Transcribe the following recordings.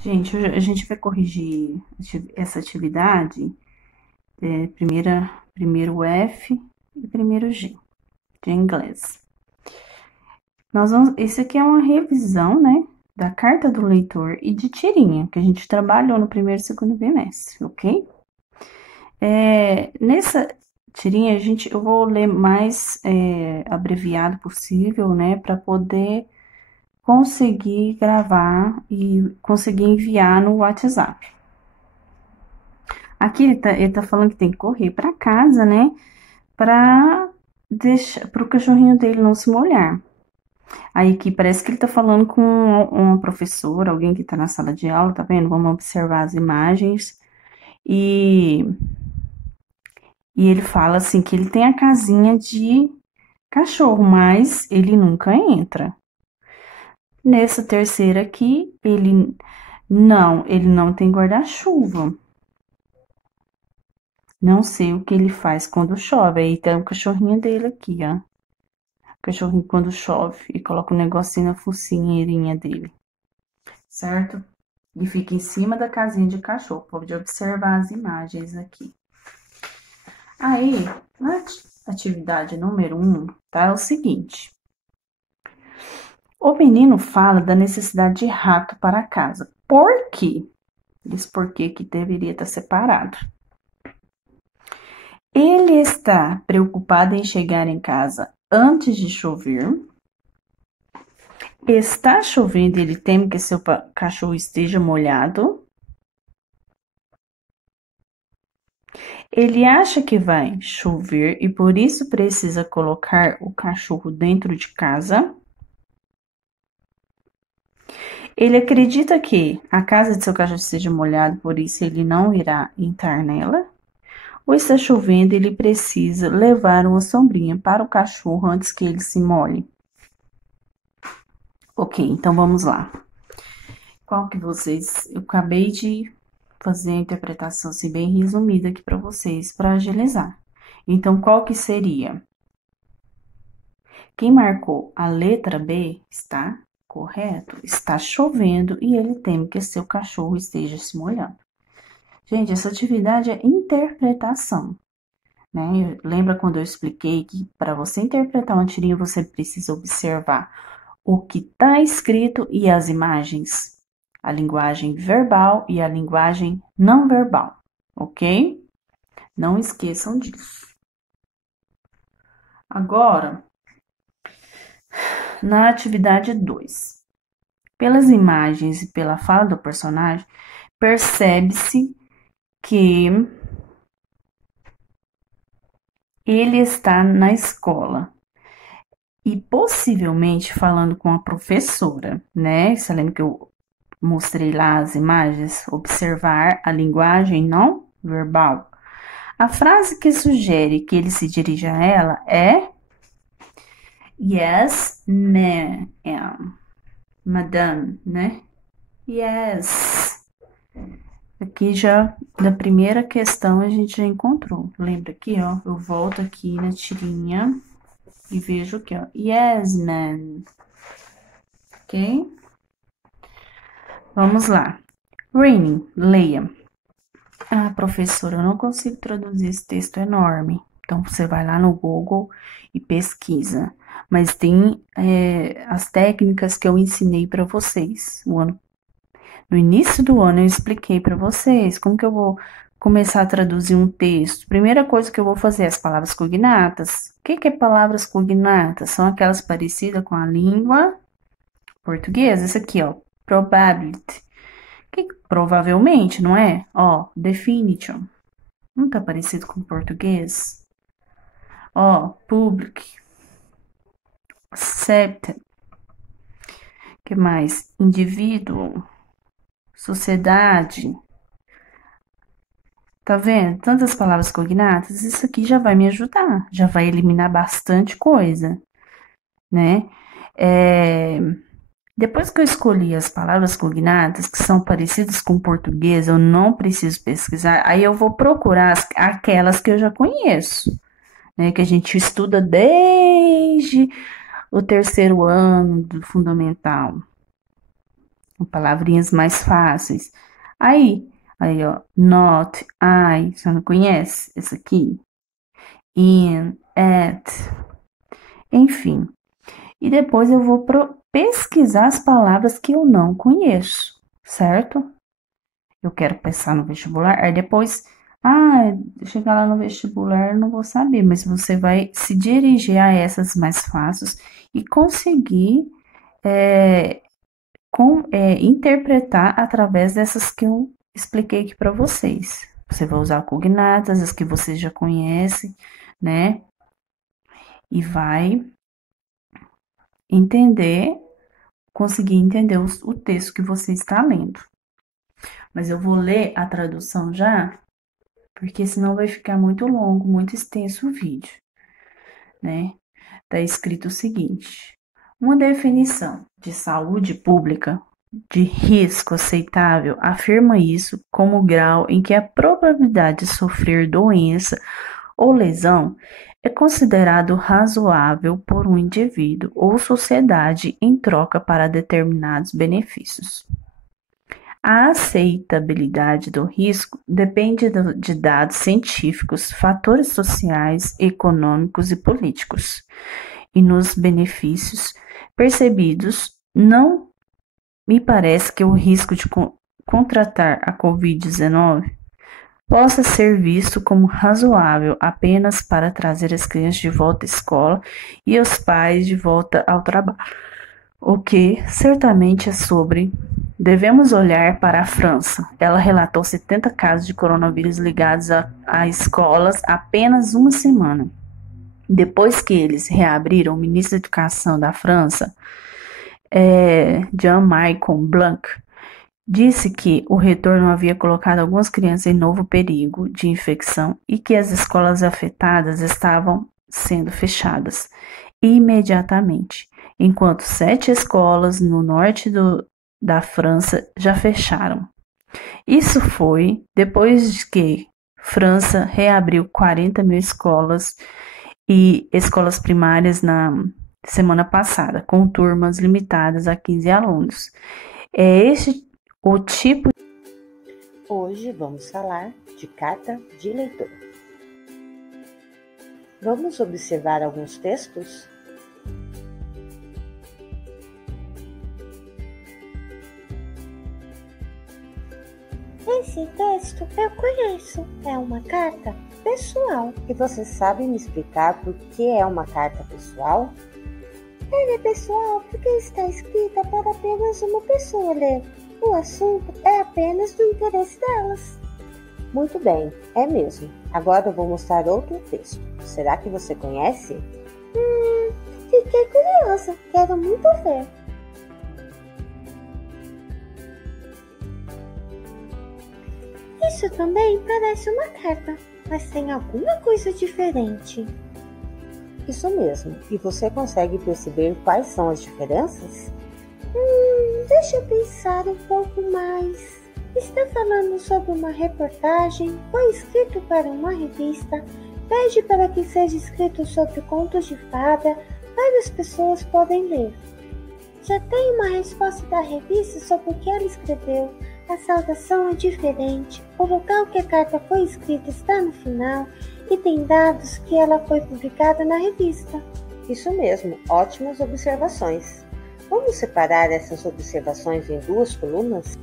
Gente, hoje a gente vai corrigir essa atividade, primeiro F e primeiro G, de inglês. Esse aqui é uma revisão, né, da carta do leitor e de tirinha, que a gente trabalhou no primeiro e segundo bimestre, ok? Nessa tirinha, eu vou ler mais abreviado possível, né, para poder conseguir gravar e conseguir enviar no WhatsApp. Aqui ele tá falando que tem que correr para casa, né? Para o cachorrinho dele não se molhar. Aí aqui parece que ele tá falando com uma professora, alguém que tá na sala de aula, tá vendo? Vamos observar as imagens. E, e ele fala assim que ele tem a casinha de cachorro, mas ele nunca entra. Nessa terceira aqui, ele não tem guarda-chuva. Não sei o que ele faz quando chove. Aí tem o cachorrinho dele aqui, ó. O cachorrinho quando chove e coloca um negocinho na focinheirinha dele, certo? Ele fica em cima da casinha de cachorro. Pode observar as imagens aqui. Aí, na atividade número 1, tá? É o seguinte. O menino fala da necessidade de rato para casa. Por quê? Diz por quê que deveria estar separado. Ele está preocupado em chegar em casa antes de chover. Está chovendo e ele teme que seu cachorro esteja molhado. Ele acha que vai chover e por isso precisa colocar o cachorro dentro de casa. Ele acredita que a casa de seu cachorro esteja molhada, por isso ele não irá entrar nela. Ou está chovendo e ele precisa levar uma sombrinha para o cachorro antes que ele se molhe. Ok, então vamos lá. Qual que vocês... Eu acabei de fazer a interpretação assim, bem resumida aqui para vocês, para agilizar. Então, qual que seria? Quem marcou a letra B está correto. Está chovendo e ele teme que seu cachorro esteja se molhando. Gente, essa atividade é interpretação, né? Lembra quando eu expliquei que para você interpretar uma tirinha, você precisa observar o que está escrito e as imagens, a linguagem verbal e a linguagem não verbal, ok? Não esqueçam disso. Agora, na atividade 2, pelas imagens e pela fala do personagem, percebe-se que ele está na escola e possivelmente falando com a professora, né? Você lembra que eu mostrei lá as imagens? Observar a linguagem não verbal. A frase que sugere que ele se dirija a ela é Yes, ma'am. Madame, né? Yes. Aqui já, na primeira questão, a gente já encontrou. Lembra aqui, ó? Eu volto aqui na tirinha e vejo aqui, ó. Yes, man. Ok? Vamos lá. Raining, leia. Ah, professora, eu não consigo traduzir esse texto enorme. Então, você vai lá no Google e pesquisa. Mas tem as técnicas que eu ensinei para vocês. No início do ano, eu expliquei para vocês como que eu vou começar a traduzir um texto. Primeira coisa que eu vou fazer é as palavras cognatas. O que é palavras cognatas? São aquelas parecidas com a língua portuguesa. Esse aqui, ó, probability. Provavelmente, não é? Ó, definition. Não tá parecido com português? Ó, public, accepted. Que mais? Indivíduo, sociedade. Tá vendo? Tantas palavras cognatas, isso aqui já vai me ajudar, já vai eliminar bastante coisa, né? Depois que eu escolhi as palavras cognatas, que são parecidas com português, eu não preciso pesquisar, aí eu vou procurar aquelas que eu já conheço, né? Que a gente estuda desde o terceiro ano do fundamental. palavrinhas mais fáceis. Aí, ó, not, I, você não conhece esse aqui? In, at, enfim. E depois eu vou pesquisar as palavras que eu não conheço, certo? Eu quero pensar no vestibular, aí depois, chegar lá no vestibular eu não vou saber, mas você vai se dirigir a essas mais fáceis e conseguir é, interpretar através dessas que eu expliquei aqui para vocês. Você vai usar cognatas, as que você já conhece, né? E vai entender, conseguir entender o texto que você está lendo. Mas eu vou ler a tradução já, porque senão vai ficar muito longo, muito extenso o vídeo, né? Tá escrito o seguinte: uma definição de saúde pública de risco aceitável afirma isso como o grau em que a probabilidade de sofrer doença ou lesão é considerado razoável por um indivíduo ou sociedade em troca para determinados benefícios. A aceitabilidade do risco depende de dados científicos, fatores sociais, econômicos e políticos, e nos benefícios percebidos, não me parece que o risco de contratar a Covid-19 possa ser visto como razoável apenas para trazer as crianças de volta à escola e os pais de volta ao trabalho. O que certamente é sobre. Devemos olhar para a França. Ela relatou 70 casos de coronavírus ligados a escolas apenas uma semana. Depois que eles reabriram, o ministro da Educação da França, Jean-Michel Blanc, disse que o retorno havia colocado algumas crianças em novo perigo de infecção e que as escolas afetadas estavam sendo fechadas imediatamente, enquanto 7 escolas no norte da França já fecharam. Isso foi depois de que França reabriu 40 mil escolas e escolas primárias na semana passada, com turmas limitadas a 15 alunos. É este o tipo. Hoje vamos falar de carta de leitor. Vamos observar alguns textos? Esse texto eu conheço, é uma carta pessoal. E você sabe me explicar por que é uma carta pessoal? Ela é pessoal porque está escrita para apenas uma pessoa ler. O assunto é apenas do interesse delas. Muito bem, é mesmo. Agora eu vou mostrar outro texto. Será que você conhece? Fiquei curiosa, quero muito ver. Isso também parece uma carta, mas tem alguma coisa diferente. Isso mesmo. E você consegue perceber quais são as diferenças? Deixa eu pensar um pouco mais. Está falando sobre uma reportagem, foi escrito para uma revista, pede para que seja escrito sobre contos de fada, várias pessoas podem ler. Já tem uma resposta da revista sobre o que ela escreveu. A saudação é diferente, o local que a carta foi escrita está no final e tem dados que ela foi publicada na revista. Isso mesmo, ótimas observações. Vamos separar essas observações em 2 colunas?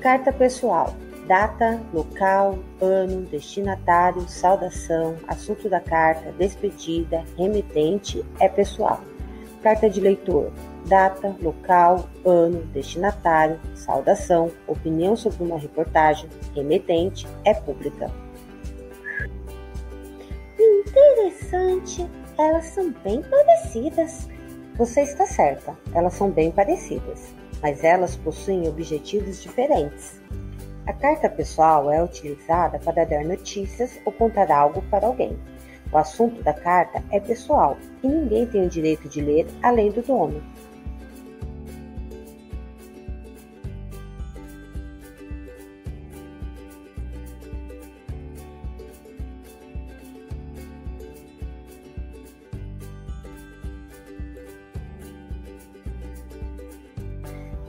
Carta pessoal, data, local, ano, destinatário, saudação, assunto da carta, despedida, remetente, é pessoal. Carta de leitor, data, local, ano, destinatário, saudação, opinião sobre uma reportagem, remetente, é pública. Interessante, elas são bem parecidas. Você está certa, elas são bem parecidas, mas elas possuem objetivos diferentes. A carta pessoal é utilizada para dar notícias ou contar algo para alguém. O assunto da carta é pessoal e ninguém tem o direito de ler além do dono.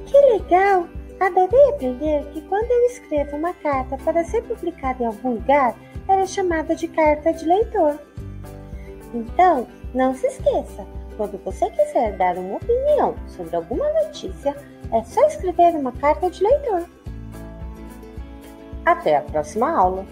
Que legal! Adorei aprender que quando eu escrevo uma carta para ser publicada em algum lugar, ela é chamada de carta de leitor. Então, não se esqueça, quando você quiser dar uma opinião sobre alguma notícia, é só escrever uma carta de leitor. Até a próxima aula!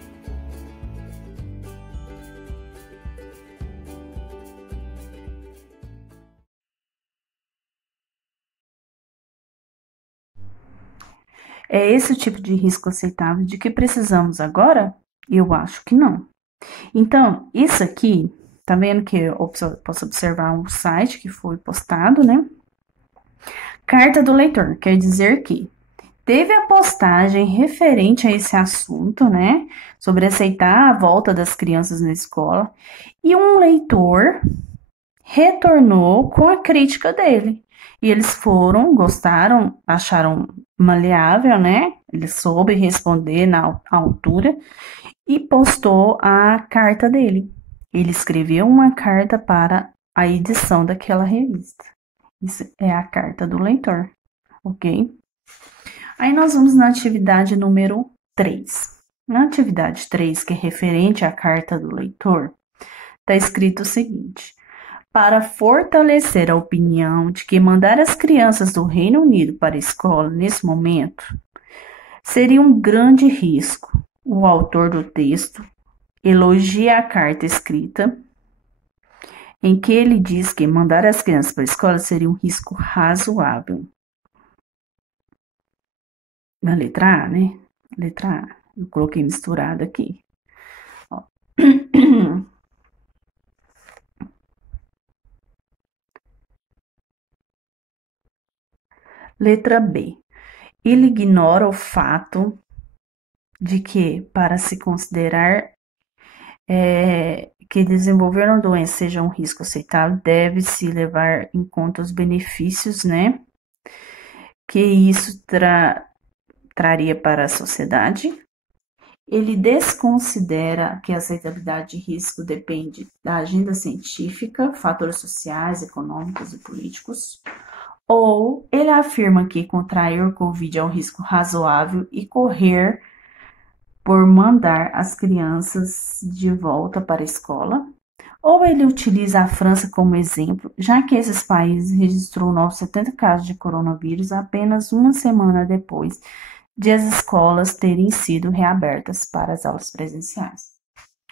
É esse o tipo de risco aceitável de que precisamos agora? Eu acho que não. Então, isso aqui, tá vendo que eu posso observar um site que foi postado, né? Carta do leitor, quer dizer que teve a postagem referente a esse assunto, né? Sobre aceitar a volta das crianças na escola, e um leitor retornou com a crítica dele. E eles gostaram, acharam maleável, né? Ele soube responder na altura e postou a carta dele. Ele escreveu uma carta para a edição daquela revista. Isso é a carta do leitor, ok? Aí nós vamos na atividade número 3. Na atividade 3, que é referente à carta do leitor, está escrito o seguinte: para fortalecer a opinião de que mandar as crianças do Reino Unido para a escola nesse momento seria um grande risco, o autor do texto elogia a carta escrita, em que ele diz que mandar as crianças para a escola seria um risco razoável. Na letra A, né? Letra A. Eu coloquei misturado aqui. Ó. Letra B. Ele ignora o fato de que, para se considerar que desenvolver uma doença seja um risco aceitável, deve-se levar em conta os benefícios, né, que isso traria para a sociedade. Ele desconsidera que a aceitabilidade de risco depende da agenda científica, fatores sociais, econômicos e políticos. Ou ele afirma que contrair o Covid é um risco razoável e correr por mandar as crianças de volta para a escola. Ou ele utiliza a França como exemplo, já que esses países registrou novos 70 casos de coronavírus apenas uma semana depois de as escolas terem sido reabertas para as aulas presenciais.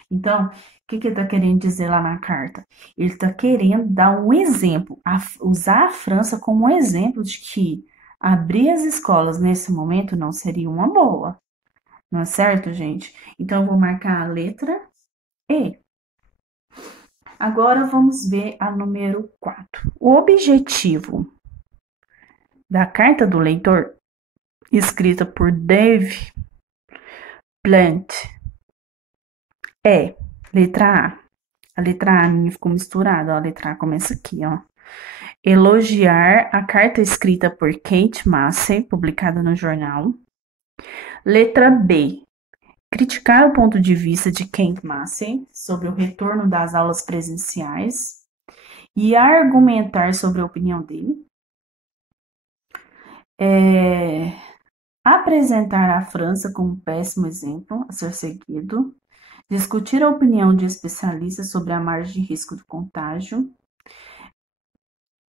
Então, o que ele está querendo dizer lá na carta? Ele está querendo dar um exemplo, usar a França como um exemplo de que abrir as escolas nesse momento não seria uma boa. Não é certo, gente? Então, eu vou marcar a letra E. Agora, vamos ver a número 4. O objetivo da carta do leitor, escrita por Dave Plant, é letra A. A letra A minha ficou misturada, ó, a letra A começa aqui, ó. Elogiar a carta escrita por Kate Massey, publicada no jornal. Letra B. Criticar o ponto de vista de Kate Massey sobre o retorno das aulas presenciais e argumentar sobre a opinião dele. Apresentar a França como um péssimo exemplo a ser seguido. Discutir a opinião de especialistas sobre a margem de risco de contágio.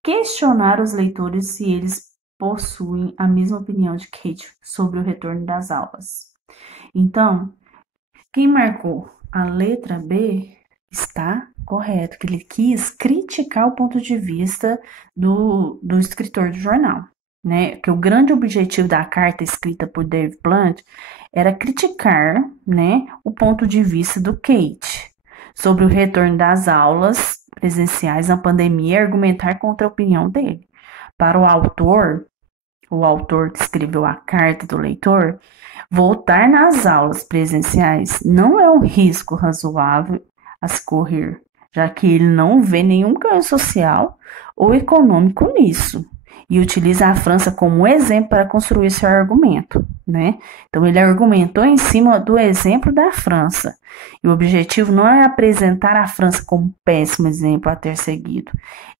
Questionar os leitores se eles possuem a mesma opinião de Kate sobre o retorno das aulas. Então, quem marcou a letra B está correto, que ele quis criticar o ponto de vista do escritor do jornal, né? Que o grande objetivo da carta escrita por Dave Plant era criticar, né, o ponto de vista do Kate sobre o retorno das aulas presenciais na pandemia e argumentar contra a opinião dele. Para o autor que escreveu a carta do leitor, voltar nas aulas presenciais não é um risco razoável a se correr, já que ele não vê nenhum ganho social ou econômico nisso, e utiliza a França como exemplo para construir seu argumento, né? Então, ele argumentou em cima do exemplo da França, e o objetivo não é apresentar a França como um péssimo exemplo a ter seguido.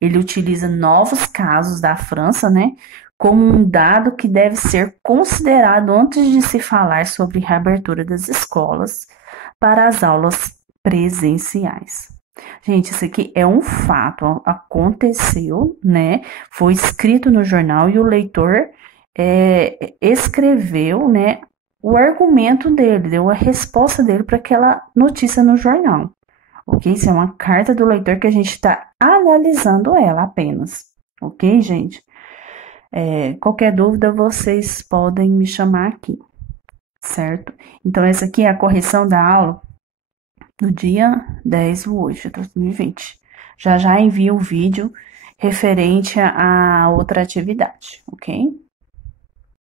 Ele utiliza novos casos da França, né, como um dado que deve ser considerado antes de se falar sobre reabertura das escolas para as aulas presenciais. Gente, isso aqui é um fato, aconteceu, né? Foi escrito no jornal e o leitor escreveu, né, o argumento dele, deu a resposta dele para aquela notícia no jornal. Ok? Isso é uma carta do leitor que a gente está analisando ela apenas. Ok, gente? Qualquer dúvida, vocês podem me chamar aqui, certo? Então, essa aqui é a correção da aula do dia 10/8 de 2020. Já envio o vídeo referente a outra atividade, ok?